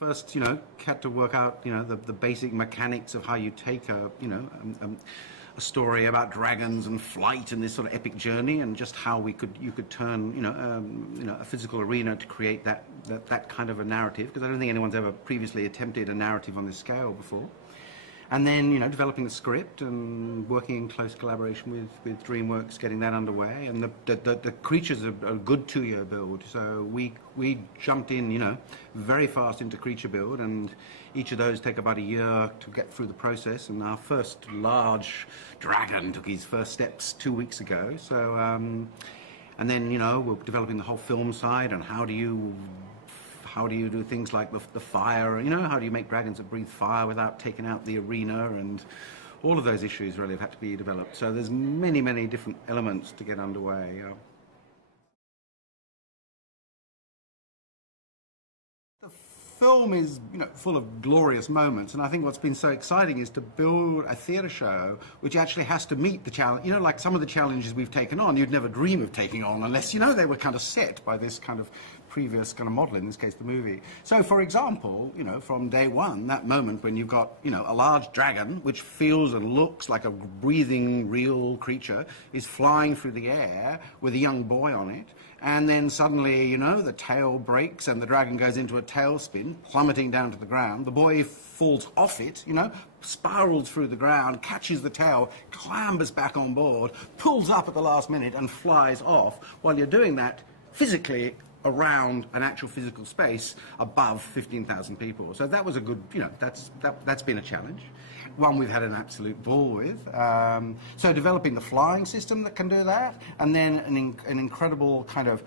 First, had to work out, the basic mechanics of how you take a story about dragons and flight and this sort of epic journey, and just how you could turn, a physical arena to create that kind of a narrative, because I don't think anyone's ever previously attempted a narrative on this scale before. And then, developing the script and working in close collaboration with DreamWorks, getting that underway. And the creatures are a good 2-year build. So we jumped in, very fast into creature build, and each of those take about a year to get through the process. And our first large dragon took his first steps 2 weeks ago. So, and then, we're developing the whole film side, and how do you do things like the fire, how do you make dragons that breathe fire without taking out the arena, and all of those issues really have had to be developed. So there's many, many different elements to get underway. The film is, full of glorious moments, and I think what's been so exciting is to build a theatre show which actually has to meet the challenge. Like some of the challenges we've taken on, you'd never dream of taking on unless, they were kind of set by this kind of previous kind of model, in this case the movie. So, for example, from day one, that moment when you've got, a large dragon which feels and looks like a breathing, real creature, is flying through the air with a young boy on it, and then suddenly, the tail breaks and the dragon goes into a tailspin, plummeting down to the ground. The boy falls off it, spirals through the ground, catches the tail, clambers back on board, pulls up at the last minute and flies off, while you're doing that physically around an actual physical space above 15,000 people. So that was a good, that's been a challenge. One we've had an absolute ball with. So developing the flying system that can do that, and then an incredible kind of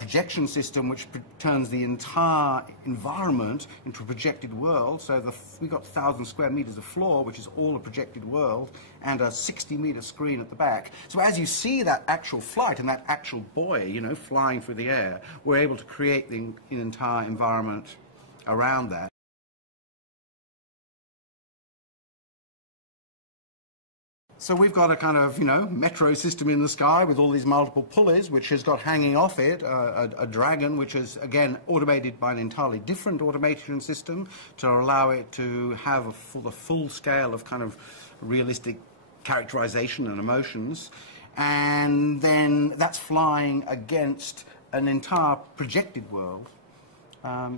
projection system which turns the entire environment into a projected world. So we've got 1,000 square meters of floor, which is all a projected world, and a 60-meter screen at the back. So as you see that actual flight and that actual boy, flying through the air, we're able to create the entire environment around that. So we've got a kind of, metro system in the sky with all these multiple pulleys, which has got hanging off it a dragon, which is, again, automated by an entirely different automation system to allow it to have the full scale of kind of realistic characterization and emotions. And then that's flying against an entire projected world.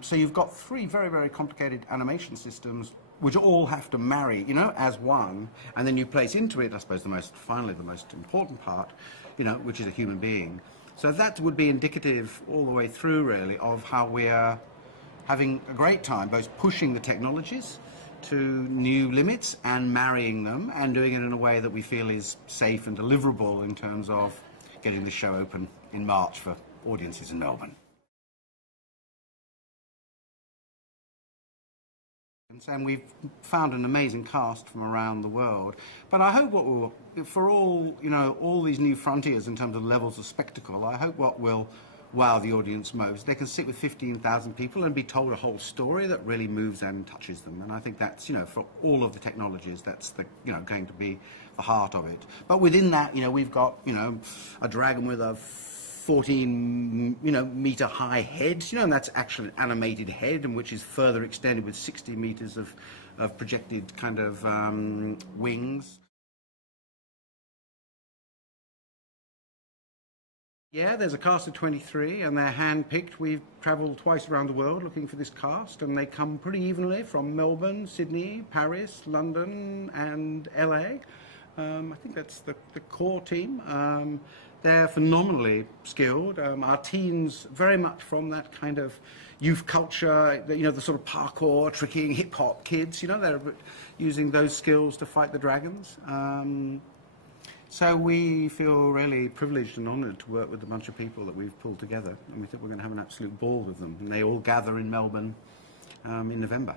So you've got 3 very, very complicated animation systems which all have to marry, as one, and then you place into it, I suppose, finally the most important part, which is a human being. So that would be indicative all the way through, really, of how we're having a great time, both pushing the technologies to new limits and marrying them, and doing it in a way that we feel is safe and deliverable in terms of getting the show open in March for audiences in Melbourne. And we've found an amazing cast from around the world. But I hope for all these new frontiers in terms of levels of spectacle, I hope what will wow the audience most, they can sit with 15,000 people and be told a whole story that really moves and touches them. And I think that's, for all of the technologies, that's going to be the heart of it. But within that, we've got, a dragon with a 14 meter high head, and that's actually an animated head, and which is further extended with 60 meters of projected kind of wings. Yeah, there's a cast of 23, and they're hand-picked. We've travelled twice around the world looking for this cast, and they come pretty evenly from Melbourne, Sydney, Paris, London and LA. I think that's the core team. They're phenomenally skilled. Our teens, very much from that kind of youth culture, the sort of parkour, tricking, hip-hop kids, they're using those skills to fight the dragons. So we feel really privileged and honoured to work with a bunch of people that we've pulled together, and we think we're going to have an absolute ball with them. And they all gather in Melbourne in November.